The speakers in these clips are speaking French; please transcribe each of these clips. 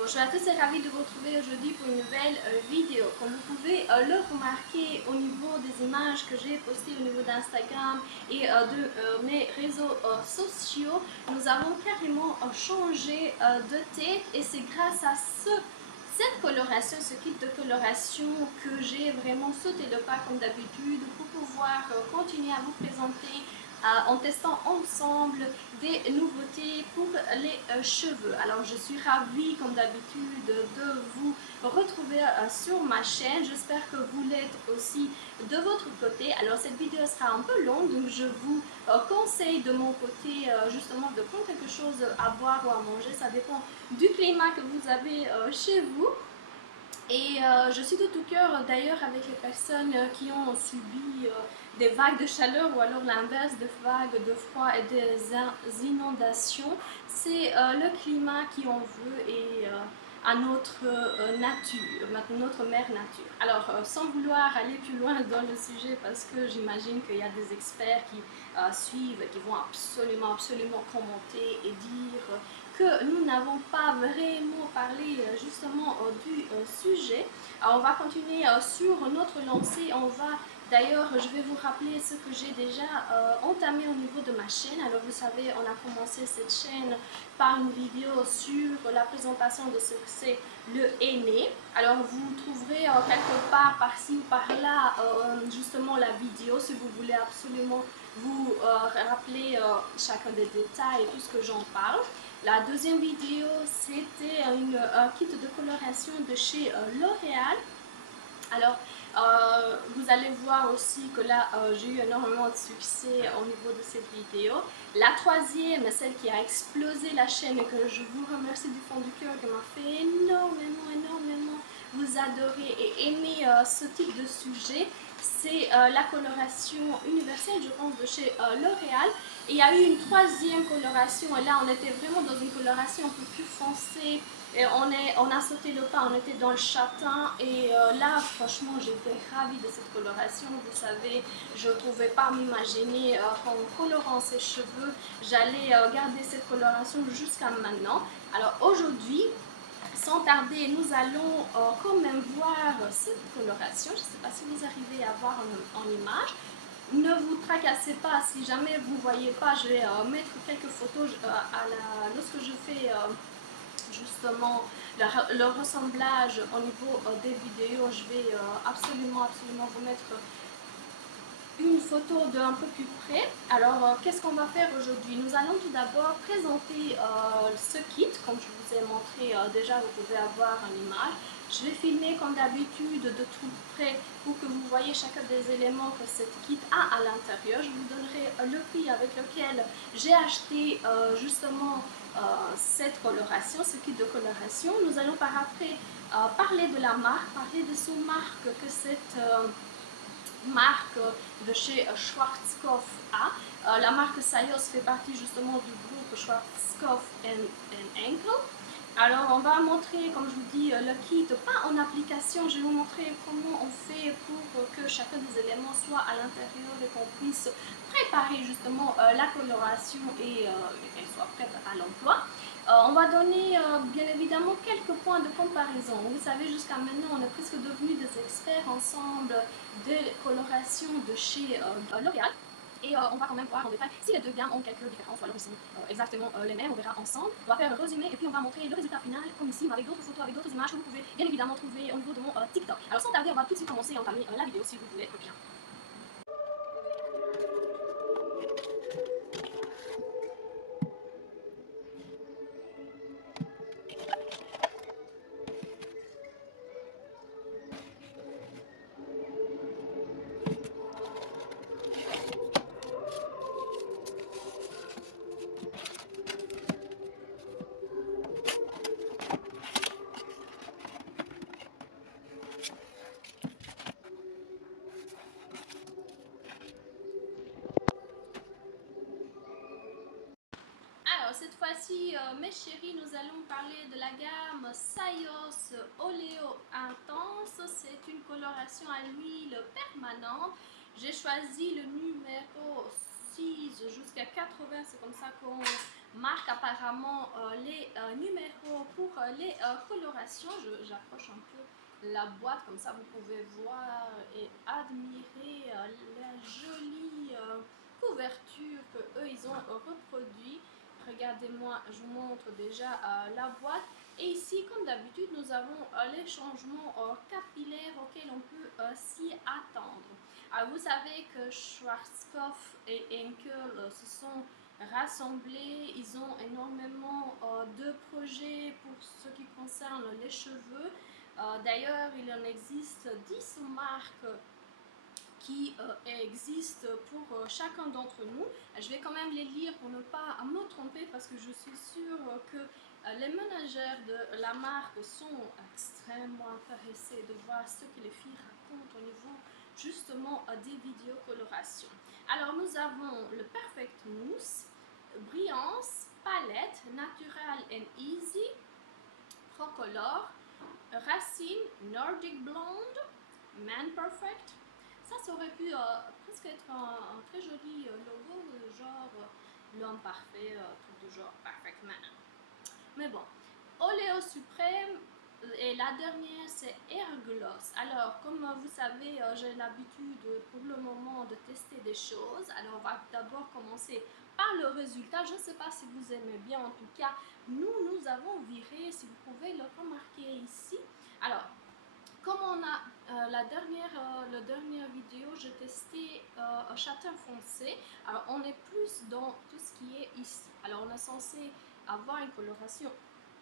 Bonjour à tous et ravi de vous retrouver aujourd'hui pour une nouvelle vidéo. Comme vous pouvez le remarquer au niveau des images que j'ai postées au niveau d'Instagram et de mes réseaux sociaux, nous avons carrément changé de tête et c'est grâce à cette coloration, ce kit de coloration que j'ai vraiment sauté le pas comme d'habitude pour pouvoir continuer à vous présenter en testant ensemble des nouveautés pour les cheveux. Alors je suis ravie comme d'habitude de vous retrouver sur ma chaîne. J'espère que vous l'êtes aussi de votre côté. Alors cette vidéo sera un peu longue, donc je vous conseille de mon côté justement de prendre quelque chose à boire ou à manger. Ça dépend du climat que vous avez chez vous. Et je suis de tout cœur d'ailleurs avec les personnes qui ont subi des vagues de chaleur ou alors l'inverse, des vagues de froid et des inondations. C'est le climat qui en veut et à notre nature, notre mère nature. Alors sans vouloir aller plus loin dans le sujet parce que j'imagine qu'il y a des experts qui suivent, qui vont absolument commenter et dire que nous n'avons pas vraiment parlé justement du sujet. Alors, on va continuer sur notre lancée. D'ailleurs, je vais vous rappeler ce que j'ai déjà entamé au niveau de ma chaîne. Alors, vous savez, on a commencé cette chaîne par une vidéo sur la présentation de ce que c'est le henné. Alors, vous trouverez quelque part par-ci ou par-là justement la vidéo si vous voulez absolument vous rappeler chacun des détails et tout ce que j'en parle. La deuxième vidéo, c'était un kit de coloration de chez L'Oréal. Alors, vous allez voir aussi que là, j'ai eu énormément de succès au niveau de cette vidéo. La troisième, celle qui a explosé la chaîne et que je vous remercie du fond du cœur, qui m'a fait énormément vous adorer et aimer ce type de sujet, c'est la coloration universelle, je pense, de chez L'Oréal. Et il y a eu une troisième coloration, et là, on était vraiment dans une coloration un peu plus foncée. Et on a sauté le pas, on était dans le châtain et là franchement j'étais ravie de cette coloration. Vous savez, je ne pouvais pas m'imaginer qu'en colorant ses cheveux, j'allais garder cette coloration jusqu'à maintenant. Alors aujourd'hui, sans tarder, nous allons quand même voir cette coloration. Je ne sais pas si vous arrivez à voir en image. Ne vous tracassez pas, si jamais vous ne voyez pas, je vais mettre quelques photos lorsque je fais justement le ressemblage au niveau des vidéos. Je vais absolument vous mettre une photo d'un peu plus près. Alors qu'est-ce qu'on va faire aujourd'hui? Nous allons tout d'abord présenter ce kit, comme je vous ai montré déjà, vous pouvez avoir une image. Je vais filmer comme d'habitude de tout près pour que vous voyez chacun des éléments que cette kit a à l'intérieur. Je vous donnerai le prix avec lequel j'ai acheté justement cette coloration, ce kit de coloration. Nous allons par après parler de la marque, parler de son marque que cette marque de chez Schwarzkopf a. La marque Sayos fait partie justement du groupe Schwarzkopf Henkel. Alors on va montrer, comme je vous dis, le kit, pas en application, je vais vous montrer comment on fait pour que chacun des éléments soit à l'intérieur et qu'on puisse préparer justement la coloration et qu'elle soit prête à l'emploi. On va donner bien évidemment quelques points de comparaison. Vous savez, jusqu'à maintenant, on est presque devenus des experts ensemble de coloration de chez L'Oréal. Et on va quand même voir en détail si les deux gammes ont quelques différences ou alors ils sont exactement les mêmes. On verra ensemble. On va faire un résumé et puis on va montrer le résultat final comme ici, mais avec d'autres photos, avec d'autres images que vous pouvez bien évidemment trouver au niveau de mon TikTok. Alors sans tarder, on va tout de suite commencer à entamer la vidéo si vous voulez bien. Alors cette fois-ci, mes chéris, nous allons parler de la gamme Sayos Oléo Intense. C'est une coloration à l'huile permanente. J'ai choisi le numéro 6 jusqu'à 80, c'est comme ça qu'on marque apparemment les numéros pour les colorations, j'approche un peu la boîte, comme ça vous pouvez voir et admirer la jolie couverture que eux ils ont reproduit. Regardez-moi, je vous montre déjà la boîte. Et ici, comme d'habitude, nous avons les changements capillaires auxquels on peut s'y attendre. Alors, vous savez que Schwarzkopf et Henkel se sont rassemblés. Ils ont énormément de projets pour ce qui concerne les cheveux. D'ailleurs, il en existe 10 marques qui existent pour chacun d'entre nous. Je vais quand même les lire pour ne pas me tromper parce que je suis sûre que les managers de la marque sont extrêmement intéressés de voir ce que les filles racontent au niveau justement des vidéos coloration. Alors nous avons le Perfect Mousse, Brillance, Palette, Natural and Easy, Procolor, Racine, Nordic Blonde, Man Perfect. Ça aurait pu presque être un très joli logo, genre l'homme parfait, truc de genre Perfect Man. Mais bon, Oléo Suprême et la dernière c'est Air Gloss. Alors comme vous savez, j'ai l'habitude pour le moment de tester des choses. Alors on va d'abord commencer par le résultat. Je ne sais pas si vous aimez bien, en tout cas nous avons viré, si vous pouvez le remarquer ici. Alors comme on a la dernière vidéo, j'ai testé un châtain foncé. Alors on est plus dans tout ce qui est ici. Alors on est censé avoir une coloration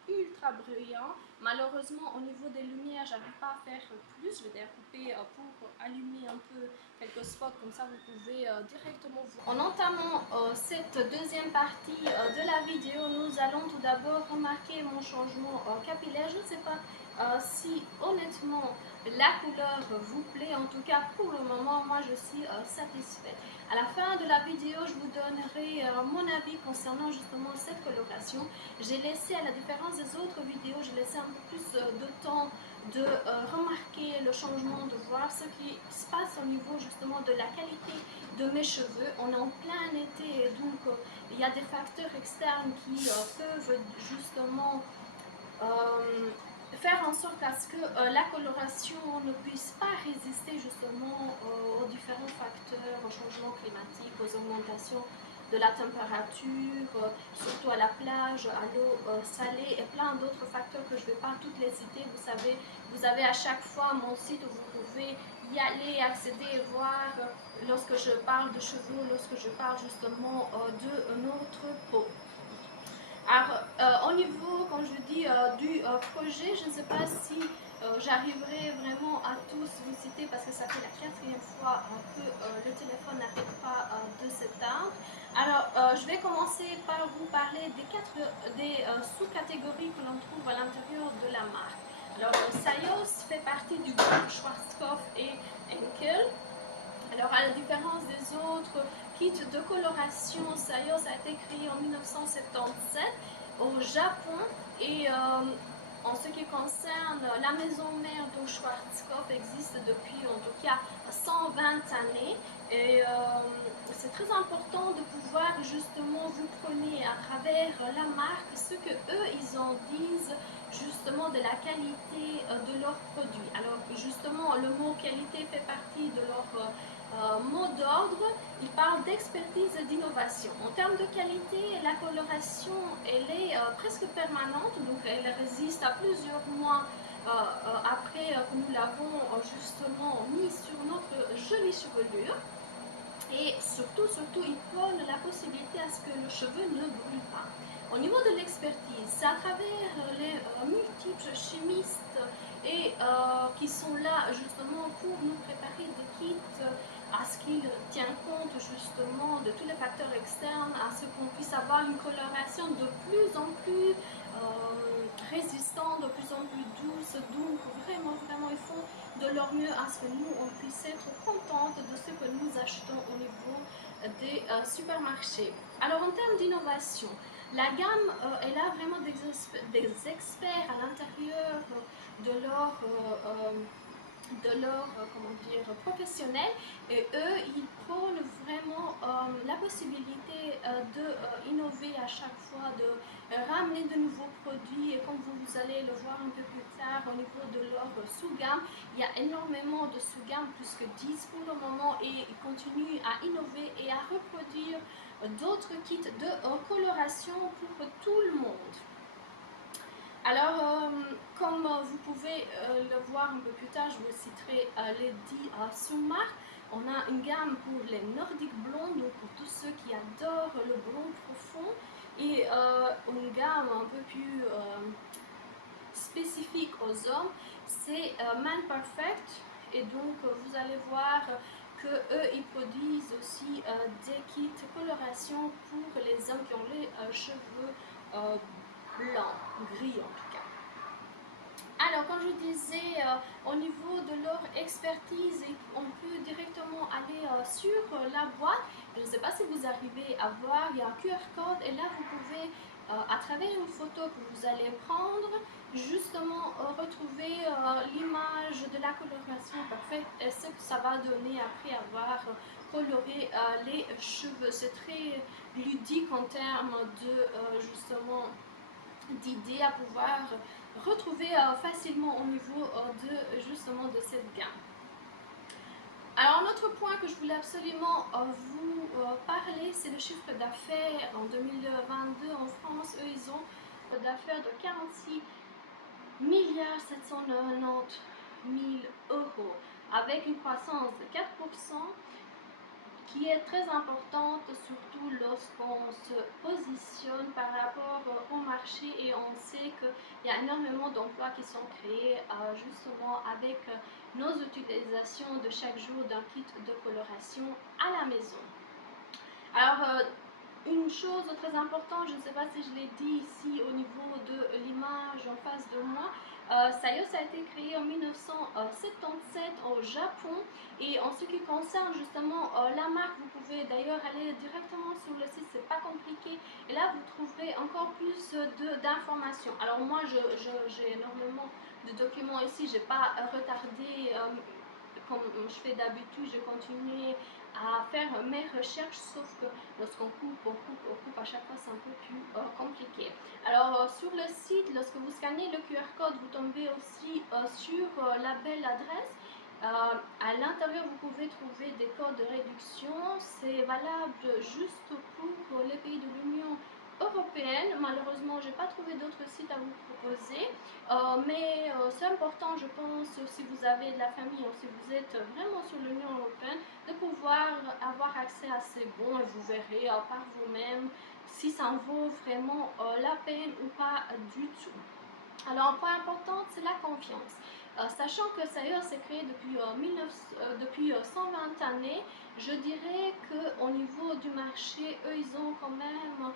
ultra brillant. Malheureusement au niveau des lumières j'arrive pas à faire plus. Je vais d'ailleurs couper pour allumer un peu quelques spots, comme ça vous pouvez directement voir. En entamant cette deuxième partie de la vidéo, nous allons tout d'abord remarquer mon changement capillaire. Je ne sais pas si honnêtement la couleur vous plaît. En tout cas pour le moment moi je suis satisfaite. À la fin de la vidéo je vous donnerai mon avis concernant justement cette coloration. J'ai laissé, à la différence des autres vidéos, j'ai laissé un peu plus de temps de remarquer le changement, de voir ce qui se passe au niveau justement de la qualité de mes cheveux. On est en plein été et donc il y a des facteurs externes qui peuvent justement faire en sorte à ce que la coloration ne puisse pas résister justement aux différents facteurs, aux changements climatiques, aux augmentations de la température, surtout à la plage, à l'eau salée et plein d'autres facteurs que je ne vais pas toutes les citer. Vous savez, vous avez à chaque fois mon site où vous pouvez y aller, accéder et voir lorsque je parle de cheveux, lorsque je parle justement de notre peau. Alors, au niveau, quand je dis du projet, je ne sais pas si j'arriverai vraiment à tous vous citer parce que ça fait la 4e fois que le téléphone n'arrête pas de s'éteindre. Alors, je vais commencer par vous parler des sous-catégories que l'on trouve à l'intérieur de la marque. Alors, Sayos fait partie du groupe Schwarzkopf et Henkel. Alors, à la différence des autres kits de coloration, Sayos a été créé en 1977 au Japon et en ce qui concerne la maison mère de Schwarzkopf existe depuis en tout cas 120 années et c'est très important de pouvoir justement vous prenez à travers la marque ce que eux ils en disent justement de la qualité de leurs produits. Alors justement le mot qualité fait partie de leur mot d'ordre. Il parle d'expertise et d'innovation. En termes de qualité, la coloration elle est presque permanente, donc elle résiste à plusieurs mois après que nous l'avons justement mis sur notre jolie chevelure. Et surtout, il donne la possibilité à ce que le cheveu ne brûle pas. Au niveau de l'expertise, c'est à travers les multiples chimistes et qui sont là justement pour nous préparer des kits à ce qu'il tient compte justement de tous les facteurs externes, à ce qu'on puisse avoir une coloration de plus en plus résistante, de plus en plus douce. Donc vraiment ils font de leur mieux à ce que nous on puisse être contente de ce que nous achetons au niveau des supermarchés. Alors en termes d'innovation, la gamme elle a vraiment des experts à l'intérieur de leur de leur comment dire, professionnel, et eux ils prônent vraiment la possibilité d'innover à chaque fois, de ramener de nouveaux produits, et comme vous allez le voir un peu plus tard au niveau de leur sous-gamme, il y a énormément de sous-gammes, plus que 10 pour le moment, et ils continuent à innover et à reproduire d'autres kits de coloration pour tout le monde. Alors, comme vous pouvez le voir un peu plus tard, je vous citerai les 10 sous-marques. On a une gamme pour les nordiques blondes, donc pour tous ceux qui adorent le blond profond, et une gamme un peu plus spécifique aux hommes, c'est Man Perfect. Et donc, vous allez voir que eux ils produisent aussi des kits coloration pour les hommes qui ont les cheveux blancs, gris en tout cas. Alors, comme je disais, au niveau de leur expertise, on peut directement aller sur la boîte. Je ne sais pas si vous arrivez à voir, il y a un QR code, et là vous pouvez, à travers une photo que vous allez prendre, justement retrouver l'image de la coloration parfaite et ce que ça va donner après avoir coloré les cheveux. C'est très ludique en termes de justement d'idées à pouvoir retrouver facilement au niveau de justement de cette gamme. Alors, un autre point que je voulais absolument vous parler, c'est le chiffre d'affaires en 2022 en France. Eux, ils ont d'affaires de 46 milliards 790 000 euros, avec une croissance de 4%, qui est très importante, surtout lorsqu'on se positionne par rapport au marché, et on sait qu'il y a énormément d'emplois qui sont créés justement avec nos utilisations de chaque jour d'un kit de coloration à la maison. Alors, une chose très importante, je ne sais pas si je l'ai dit ici au niveau de l'image en face de moi, Sayos a été créé en 1977 au Japon, et en ce qui concerne justement la marque, vous pouvez d'ailleurs aller directement sur le site, c'est pas compliqué, et là vous trouverez encore plus d'informations. Alors moi j'ai énormément de documents ici, j'ai pas retardé comme je fais d'habitude, je continue à faire mes recherches, sauf que lorsqu'on coupe, on coupe à chaque fois, c'est un peu plus compliqué. Alors, sur le site, lorsque vous scannez le QR code, vous tombez aussi sur la belle adresse. À l'intérieur, vous pouvez trouver des codes de réduction. C'est valable juste pour les pays de l'Union européenne. Malheureusement, je n'ai pas trouvé d'autres sites à vous proposer, mais c'est important, je pense, si vous avez de la famille ou si vous êtes vraiment sur l'Union européenne, de pouvoir avoir accès à ces bons, et vous verrez par vous-même si ça en vaut vraiment la peine ou pas du tout. Alors, un point important, c'est la confiance. Sachant que Sayos s'est créé depuis 120 années, je dirais qu'au niveau du marché, eux, ils ont quand même,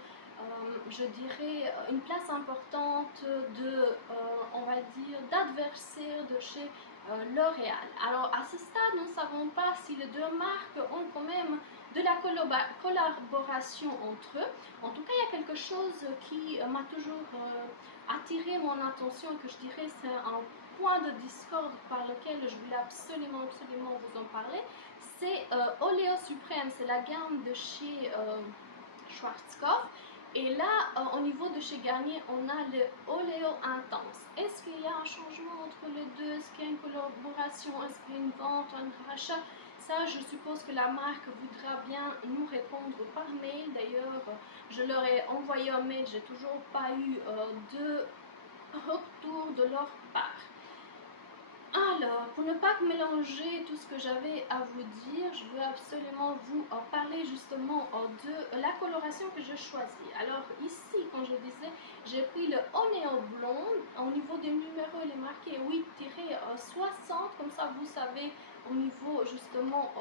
je dirais, une place importante de, on va dire, d'adversaire de chez L'Oréal. Alors, à ce stade, nous ne savons pas si les deux marques ont quand même de la collaboration entre eux. En tout cas, il y a quelque chose qui m'a toujours attiré mon attention, que je dirais c'est un point de discorde par lequel je voulais absolument vous en parler. C'est Oleo Supreme, c'est la gamme de chez Schwarzkopf. Et là, au niveau de chez Garnier, on a le Oleo Intense. Est-ce qu'il y a un changement entre les deux? Est-ce qu'il y a une collaboration? Est-ce qu'il y a une vente, un rachat? Ça, je suppose que la marque voudra bien nous répondre par mail. D'ailleurs, je leur ai envoyé un mail, j'ai toujours pas eu de retour de leur part. Alors, pour ne pas mélanger tout ce que j'avais à vous dire, je veux absolument vous parler justement de la coloration que je choisis. Alors ici, quand je disais, j'ai pris le Oneo Blonde. Au niveau des numéros, il est marqué 8-60, comme ça vous savez au niveau justement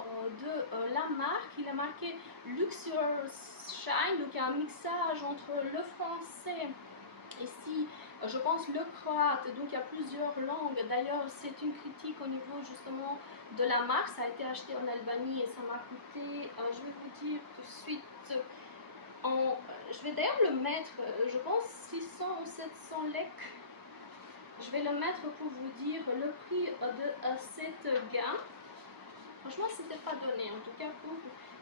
de la marque. Il est marqué Luxurious Shine, donc il y a un mixage entre le français ici, je pense le croate, donc il y a plusieurs langues. D'ailleurs, c'est une critique au niveau justement de la marque. Ça a été acheté en Albanie et ça m'a coûté, je vais vous dire tout de suite, je vais d'ailleurs le mettre, je pense 600 ou 700 lek. Je vais le mettre pour vous dire le prix de cette gamme. Franchement, c'était pas donné, en tout cas pour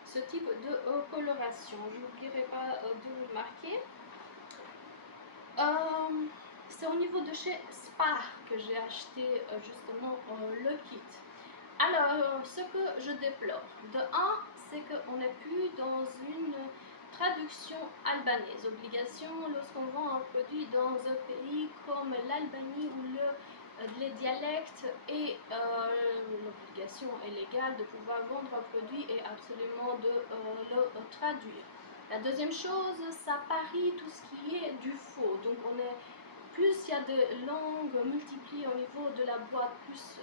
ce type de coloration. Je n'oublierai pas de vous le marquer. C'est au niveau de chez Spar que j'ai acheté justement le kit. Alors, ce que je déplore, de un, c'est qu'on n'est plus dans une traduction albanaise. Obligation lorsqu'on vend un produit dans un pays comme l'Albanie où les dialectes et l'obligation est légale de pouvoir vendre un produit et absolument de le traduire. La deuxième chose, ça parie tout ce qui est du faux. Donc plus il y a de langues multipliées au niveau de la boîte, plus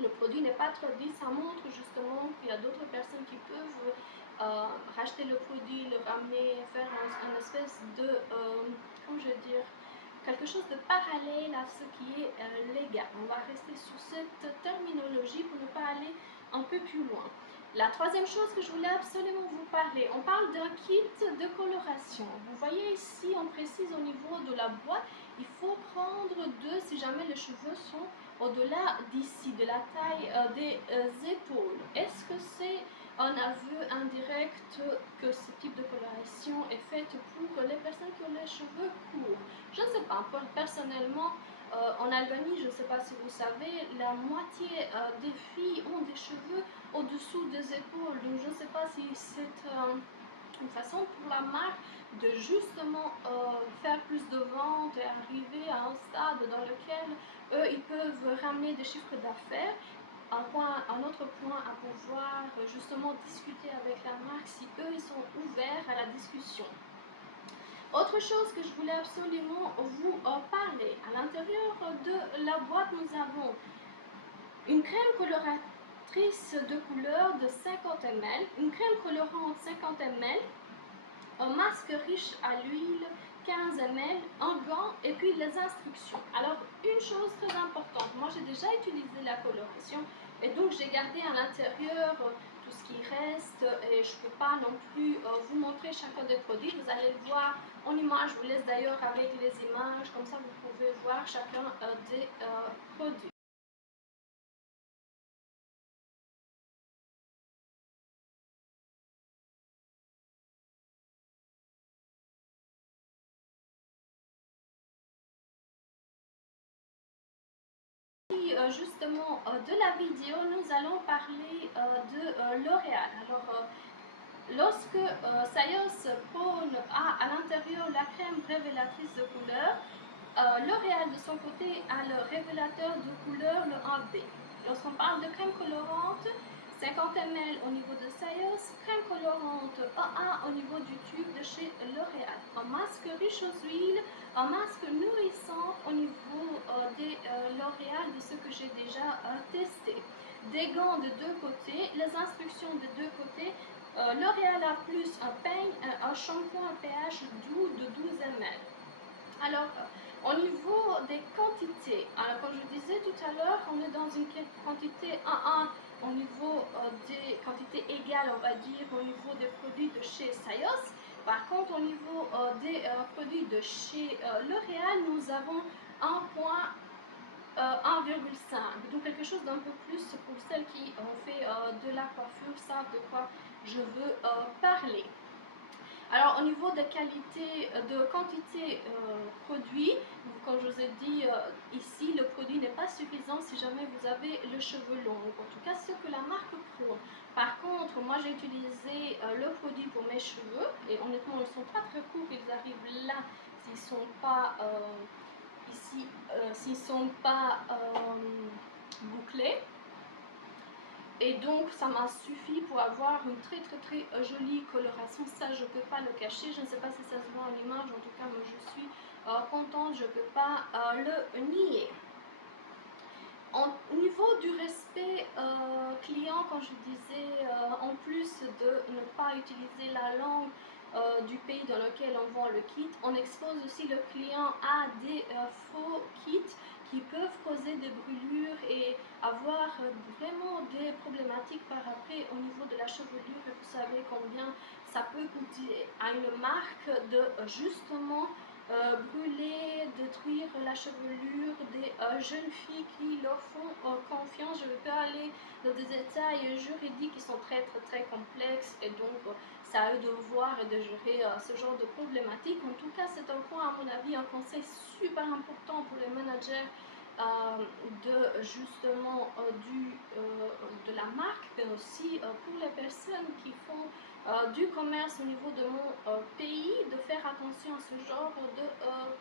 le produit n'est pas traduit. Ça montre justement qu'il y a d'autres personnes qui peuvent racheter le produit, le ramener, faire une espèce de, comment je veux dire, quelque chose de parallèle à ce qui est légal. On va rester sur cette terminologie pour ne pas aller un peu plus loin. La troisième chose que je voulais absolument vous parler, on parle d'un kit de coloration. Vous voyez ici, on précise au niveau de la boîte, il faut prendre deux si jamais les cheveux sont au-delà d'ici, de la taille des épaules. Est-ce que c'est un aveu indirect que ce type de coloration est faite pour les personnes qui ont les cheveux courts? Je ne sais pas, personnellement, en Albanie, je ne sais pas si vous savez, la moitié des filles ont des cheveux au-dessous des épaules. Donc je ne sais pas si c'est une façon pour la marque de justement faire plus de ventes et arriver à un stade dans lequel eux, ils peuvent ramener des chiffres d'affaires. Un autre point à pouvoir justement discuter avec la marque si eux, ils sont ouverts à la discussion. Autre chose que je voulais absolument vous parler, à l'intérieur de la boîte, nous avons une crème coloratrice de couleur de 50 ml, une crème colorante 50 ml, un masque riche à l'huile 15 ml, un gant et puis les instructions. Alors, une chose très importante, moi j'ai déjà utilisé la coloration et donc j'ai gardé à l'intérieur tout ce qui reste et je ne peux pas non plus vous montrer chacun des produits. Vous allez le voir en image, je vous laisse d'ailleurs avec les images, comme ça vous pouvez voir chacun des produits. Justement de la vidéo, nous allons parler de L'Oréal. Alors, lorsque Sayos Pone a à l'intérieur la crème révélatrice de couleur, L'Oréal de son côté a le révélateur de couleur, le 1B. Lorsqu'on parle de crème colorante, 50 ml au niveau de Sayos, crème colorante A1 au niveau du tube de chez L'Oréal. Un masque riche aux huiles, un masque nourrissant au niveau des L'Oréal de ce que j'ai déjà testé. Des gants de deux côtés, les instructions de deux côtés. L'Oréal a plus un peigne, un shampoing à pH doux de 12 ml. Alors, au niveau des quantités, alors comme je disais tout à l'heure, on est dans une quantité 1-1 au niveau des quantités égales, on va dire, au niveau des produits de chez Sayos. Par contre, au niveau des produits de chez L'Oréal, nous avons 1,5, donc quelque chose d'un peu plus pour celles qui ont fait de la coiffure, savent de quoi je veux parler. Alors au niveau de qualité, de quantité produit, comme je vous ai dit ici, le produit n'est pas suffisant si jamais vous avez le cheveu long. En tout cas, ce que la marque prône. Par contre, moi j'ai utilisé le produit pour mes cheveux et honnêtement, ils ne sont pas très courts, ils arrivent là s'ils ne sont pas ici, s'ils sont pas bouclés. Et donc ça m'a suffi pour avoir une très jolie coloration. Ça je ne peux pas le cacher, je ne sais pas si ça se voit en image, en tout cas moi je suis contente, je ne peux pas le nier. Au niveau du respect client, quand je disais en plus de ne pas utiliser la langue du pays dans lequel on vend le kit, on expose aussi le client à des faux kits qui peuvent causer des brûlures et avoir vraiment des problématiques par après au niveau de la chevelure. Et vous savez combien ça peut coûter à une marque de justement brûler, détruire la chevelure des jeunes filles qui leur font confiance. Je ne vais pas aller dans des détails juridiques qui sont très complexes et donc c'est à eux de voir et de gérer ce genre de problématiques. En tout cas, c'est un point, à mon avis, un conseil super important pour les managers de justement de la marque, mais aussi pour les personnes qui font du commerce au niveau de mon pays, de faire attention à ce genre de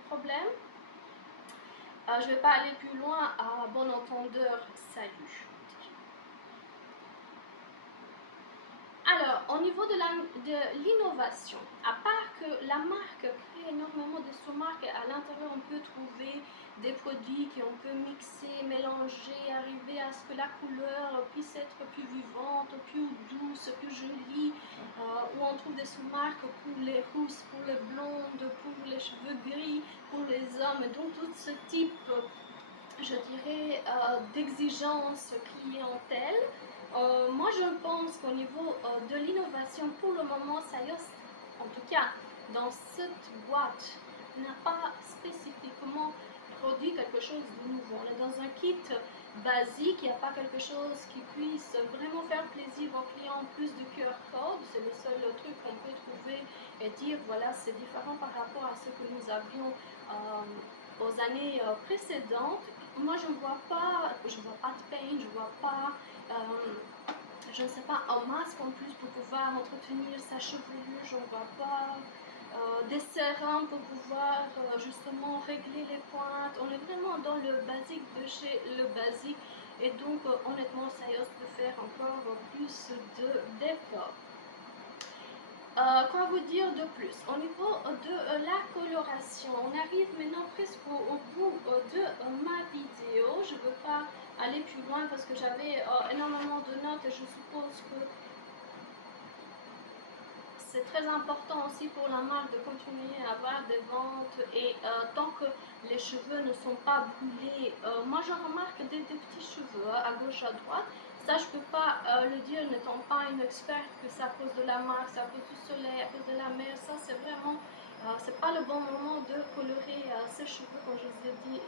problème. Je ne vais pas aller plus loin. À bon entendeur, salut. Alors, au niveau de l'innovation, à part que la marque crée énormément de sous-marques, à l'intérieur on peut trouver des produits qu'on peut mixer, mélanger, arriver à ce que la couleur puisse être plus vivante, plus douce, plus jolie, où on trouve des sous-marques pour les rousses, pour les blondes, pour les cheveux gris, pour les hommes, donc tout ce type, je dirais, d'exigence clientèle. Moi je pense qu'au niveau de l'innovation, pour le moment, Sayos, en tout cas dans cette boîte, n'a pas spécifiquement produit quelque chose de nouveau. On est dans un kit basique, il n'y a pas quelque chose qui puisse vraiment faire plaisir aux clients, plus de QR code, c'est le seul truc qu'on peut trouver et dire voilà, c'est différent par rapport à ce que nous avions aux années précédentes. Moi je ne vois pas de pain, je vois pas je ne sais pas, un masque en plus pour pouvoir entretenir sa chevelure, je ne vois pas des sérums pour pouvoir justement régler les pointes. On est vraiment dans le basique de chez le basique et donc honnêtement Sayos peut faire encore plus d'efforts. Quoi vous dire de plus? Au niveau de la coloration, on arrive maintenant presque au bout de ma vidéo. Je ne veux pas aller plus loin parce que j'avais énormément de notes et je suppose que c'est très important aussi pour la marque de continuer à avoir des ventes et tant que les cheveux ne sont pas brûlés, moi je remarque des petits cheveux à gauche à droite. Ça je ne peux pas le dire n'étant pas une experte que c'est à cause de la marque, c'est à cause du soleil, à cause de la mer. Ça c'est vraiment, c'est pas le bon moment de colorer ses cheveux comme je vous ai dit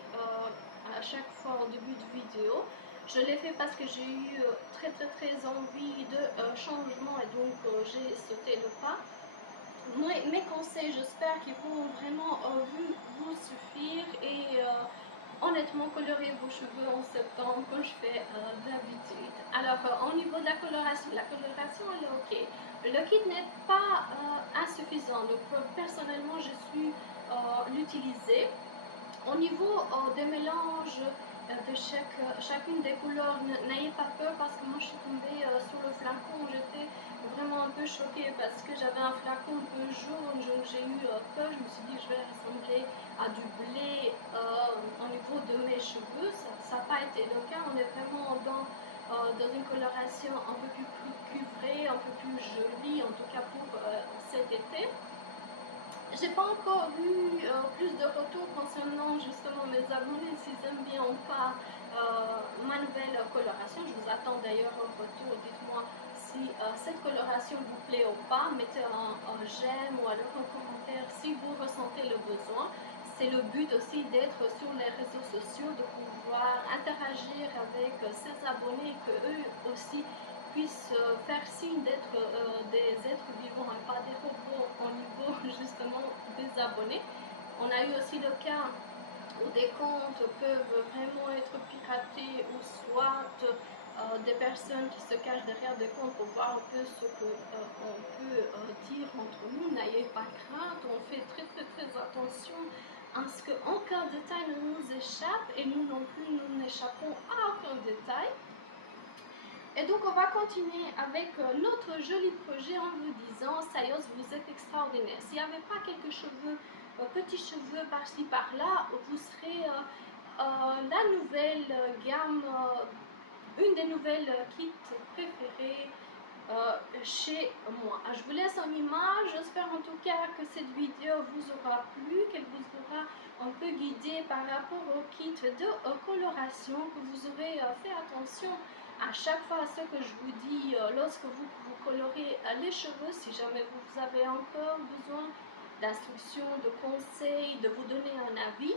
à chaque fois au début de vidéo. Je l'ai fait parce que j'ai eu très envie de changement et donc j'ai sauté le pas. Mes conseils, j'espère qu'ils vont vraiment vous suffire et honnêtement, colorez vos cheveux en septembre comme je fais d'habitude. Alors au niveau de la coloration elle est ok. Le kit n'est pas insuffisant, donc personnellement je suis l'utiliser. Au niveau des mélanges de chacune des couleurs, n'ayez pas peur parce que moi je suis tombée sur le flacon, j'étais vraiment un peu choquée parce que j'avais un flacon un peu jaune, donc j'ai eu peur, je me suis dit que je vais ressembler à du blé au niveau de mes cheveux. Ça n'a pas été le cas, on est vraiment dans une coloration un peu plus cuivrée, un peu plus jolie, en tout cas pour cet été. J'ai pas encore eu plus de retours concernant justement mes abonnés, s'ils aiment bien ou pas ma nouvelle coloration. Je vous attends d'ailleurs un retour, dites-moi si cette coloration vous plaît ou pas. Mettez un j'aime ou alors un commentaire si vous ressentez le besoin. C'est le but aussi d'être sur les réseaux sociaux, de pouvoir interagir avec ses abonnés, que eux aussi puissent faire signe d'être des êtres vivants et pas des robots au niveau justement des abonnés. On a eu aussi le cas où des comptes peuvent vraiment être piratés ou soit des personnes qui se cachent derrière des comptes pour voir un peu ce qu'on peut dire entre nous. N'ayez pas crainte, on fait très attention à ce qu'aucun détail ne nous échappe et nous non plus nous n'échappons à aucun détail. Et donc on va continuer avec notre joli projet en vous disant Sayos, vous êtes extraordinaire. S'il n'y avait pas quelques cheveux, petits cheveux par-ci par-là, vous serez la nouvelle gamme, une des nouvelles kits préférées chez moi. Je vous laisse en image, j'espère en tout cas que cette vidéo vous aura plu, qu'elle vous aura un peu guidé par rapport au kit de coloration, que vous aurez fait attention à chaque fois à ce que je vous dis lorsque vous colorez les cheveux, si jamais vous avez encore besoin d'instructions, de conseils, de vous donner un avis,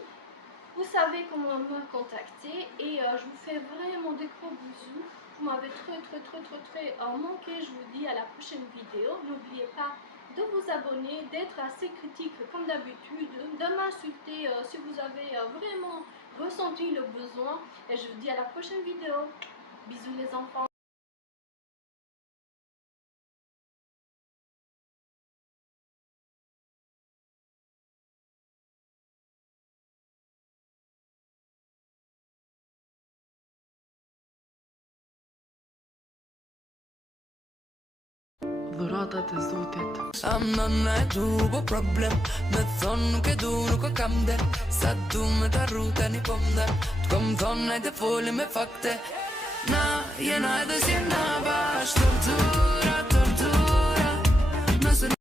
vous savez comment me contacter et je vous fais vraiment des gros bisous. Vous m'avez très manqué. Je vous dis à la prochaine vidéo. N'oubliez pas de vous abonner, d'être assez critique comme d'habitude, de m'insulter si vous avez vraiment ressenti le besoin. Et je vous dis à la prochaine vidéo. Bisous les enfants. Dhurata të Zotit. Amma me tubo problem Me thonë nuk e du nuk o kam der Sa du me ta rruteni po mder T'kom thonë najtë foli me fakte Na jena edhe si na bash Tortura, tortura Nëse